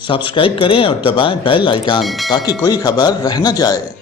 Subscribe करें और दबाएं बेल आइकन ताकि कोई खबर रह न जाए।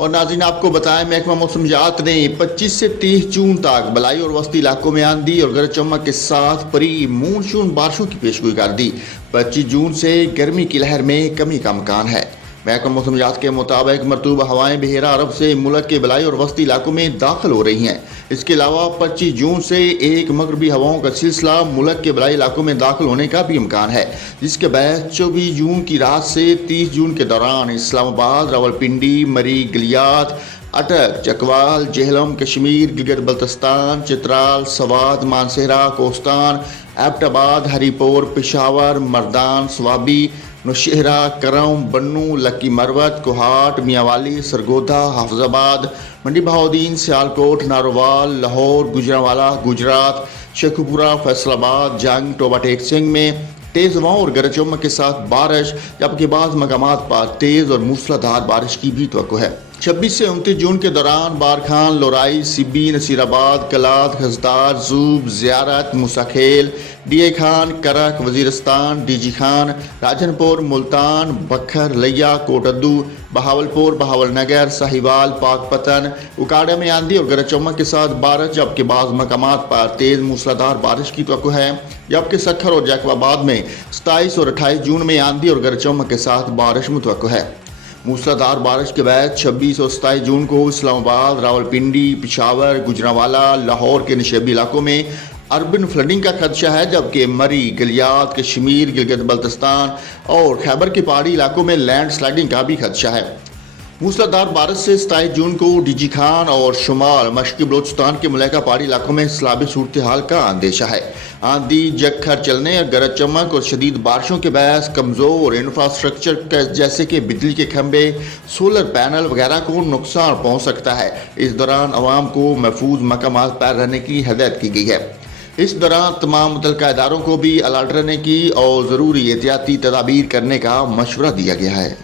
और नाज़रीन, आपको बताएं, महकमा मौसमियात ने 25 से 30 जून तक बलाई और वस्ती इलाकों में आंधी और गरज चमक के साथ परी मानसून बारिशों की पेशगोई कर दी। 25 जून से गर्मी की लहर में कमी का इम्कान है। महकमा मौसमियात के मुताबिक मरतूबा हवाएं बहेरा अरब से मुल्क के बलाई और वस्ती इलाकों में दाखिल हो रही हैं। इसके अलावा 25 जून से एक मगरबी हवाओं का सिलसिला मुल्क के बलाई इलाकों में दाखिल होने का भी इम्कान है, जिसके बाद 24 जून की रात से 30 जून के दौरान इस्लामाबाद, रावलपिंडी, मरी, गलियात, अटक, चकवाल, जेहलम, कश्मीर, गिलगित बल्तिस्तान, चित्राल, सवात, मानसहरा, कोस्तान, एबटाबाद, हरीपुर, पेशावर, मर्दान, स्वाबी, नौशहरा, करम, बन्नू, लक्की मरवत, कोहाट, मियांवाली, सरगोधा, हाफिजाबाद, मंडी बहाउद्दीन, सियालकोट, नारोवाल, लाहौर, गुजरांवाला, गुजरात, शेखुपुरा, फैसलाबाद, जंग, टोबा टेक सिंह में तेज़ हवाओं और गरज चमक के साथ बारिश, जबकि बाज़ मकामात पर तेज़ और मूसलाधार बारिश की भी तवक्को है। 26 से 29 जून के दौरान बारखान, लोराई, सिब्बी, नसीराबाद, कलात, खजदार, जूब, ज़ियारत, मुसाखेल, डीए खान, करक, वजीरस्तान, डीजी खान, राजनपुर, मुल्तान, बखर, लिया, कोटद्दू, बहावलपुर, बहावलनगर, साहिवाल, पाकपतन, उकाड़ा में आंधी और गरज चमक के साथ बारिश, जबकि बाज़ मकामात पर तेज़ मूसलाधार बारिश की तवक्को है। जबकि सखर और जैकबाबाद में 27 और 28 जून में आंधी और गरज चमक के साथ बारिश मुतवक्को है। मूसलाधार बारिश के बाद 26 और 27 जून को इस्लामाबाद, रावलपिंडी, पेशावर, गुजरांवाला, लाहौर के नशेबी इलाकों में अर्बन फ्लडिंग का खदशा है, जबकि मरी, गलियात, कश्मीर, गिलगित बल्तिस्तान और खैबर के पहाड़ी इलाकों में लैंड स्लाइडिंग का भी खदशा है। मूसलाधार बारिश से 27 जून को डीजी खान और शुमाल मशरकी बलोचिस्तान के मुलाका पहाड़ी इलाकों में सैलाबी सूरत हाल का अंदेशा है। आंधी, जखर चलने और गरज चमक और शदीद बारिशों के बायस कमज़ोर इंफ्रास्ट्रक्चर जैसे कि बिजली के खंभे, सोलर पैनल वगैरह को नुकसान पहुँच सकता है। इस दौरान अवाम को महफूज मकामात पर रहने की हदायत की गई है। इस दौरान तमाम मुतल्लिका इदारों को भी अलर्ट रहने की और ज़रूरी एहतियाती तदाबीर करने का मशवरा दिया गया है।